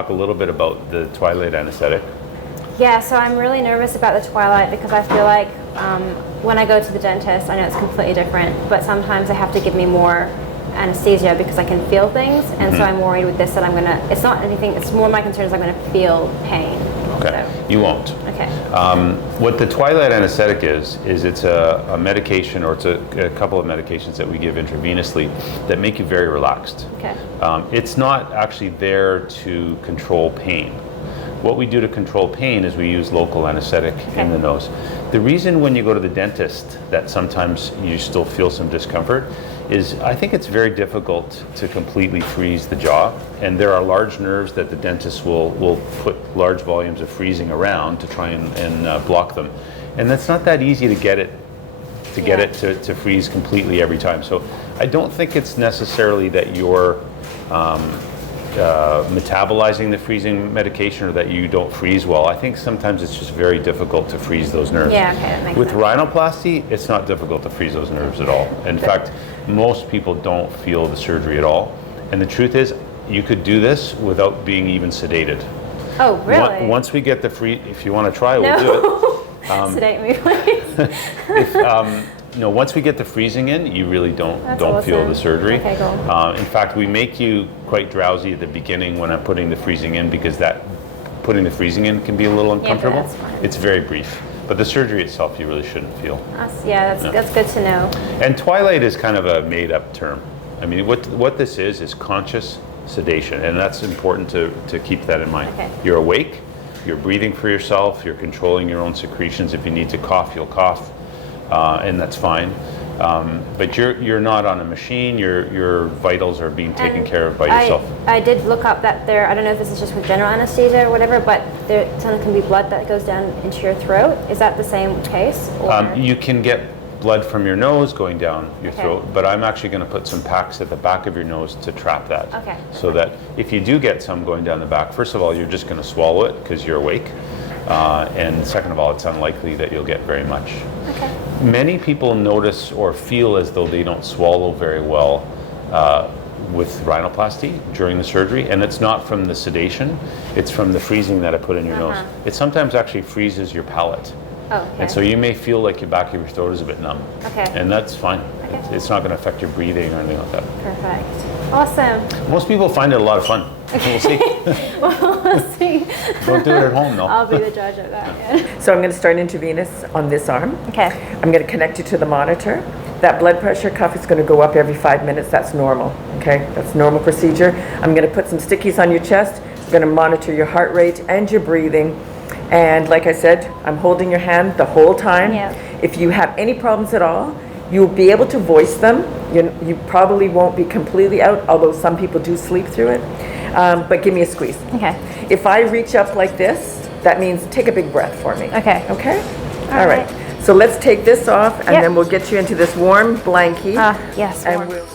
talk a little bit about the Twilight anesthetic. Yeah, so I'm really nervous about the Twilight because I feel like when I go to the dentist, I know it's completely different, but sometimes they have to give me more anesthesia because I can feel things, and so I'm worried with this that I'm gonna, it's not anything, it's more my concern is I'm gonna feel pain. Okay, So. you won't. Okay. What the Twilight anesthetic is it's a medication, or it's a couple of medications that we give intravenously that make you very relaxed. Okay. It's not actually there to control pain. What we do to control pain is we use local anesthetic in the nose. The reason when you go to the dentist that sometimes you still feel some discomfort is I think it's very difficult to completely freeze the jaw, and there are large nerves that the dentist will put large volumes of freezing around to try and block them, and that's not that easy to get it to freeze completely every time. So I don't think it's necessarily that you're metabolizing the freezing medication or that you don't freeze well. I think sometimes it's just very difficult to freeze those nerves. Yeah, okay, that makes With sense. rhinoplasty, it's not difficult to freeze those nerves at all. In fact, most people don't feel the surgery at all. And the truth is, you could do this without being even sedated. Oh, really? Once we get the if you want to try, we'll do it. Sedate me, please. Once we get the freezing in, you really don't awesome. feel the surgery. Okay, cool. In fact, we make you quite drowsy at the beginning when I'm putting the freezing in, because putting the freezing in can be a little uncomfortable. that's fine. It's very brief, but the surgery itself you really shouldn't feel. That's good to know. And Twilight is kind of a made-up term. I mean, what this is conscious sedation, and that's important to keep that in mind. Okay. You're awake, you're breathing for yourself, you're controlling your own secretions. If you need to cough, you'll cough. And that's fine, but you're not on a machine. Your vitals are being taken care of by yourself. I did look up that I don't know if this is just with general anesthesia or whatever, but there can be blood that goes down into your throat. Is that the same case? Or? You can get blood from your nose going down your throat, but I'm actually going to put some packs at the back of your nose to trap that. Okay. So that if you do get some going down the back, first of all, you're just going to swallow it because you're awake. And second of all, it's unlikely that you'll get very much. Okay. Many people notice or feel as though they don't swallow very well with rhinoplasty during the surgery, and it's not from the sedation, it's from the freezing that I put in your nose. It sometimes actually freezes your palate. Oh, okay. And so you may feel like the back of your throat is a bit numb. Okay. And that's fine. Okay. It's not going to affect your breathing or anything like that. Perfect. Awesome. Most people find it a lot of fun. We'll see. We'll see. Don't do it at home, though. I'll be the judge of that. Yeah. So I'm going to start intravenous on this arm. Okay. I'm going to connect you to the monitor. That blood pressure cuff is going to go up every 5 minutes. That's normal. Okay, that's normal procedure. I'm going to put some stickies on your chest. I'm going to monitor your heart rate and your breathing. And like I said, I'm holding your hand the whole time. Yeah. If you have any problems at all, you'll be able to voice them. You probably won't be completely out, although some people do sleep through it. But give me a squeeze. Okay. If I reach up like this, that means take a big breath for me. Okay. Okay? All right. So let's take this off, and Yep. then we'll get you into this warm blankie. Yes. And warm. we'll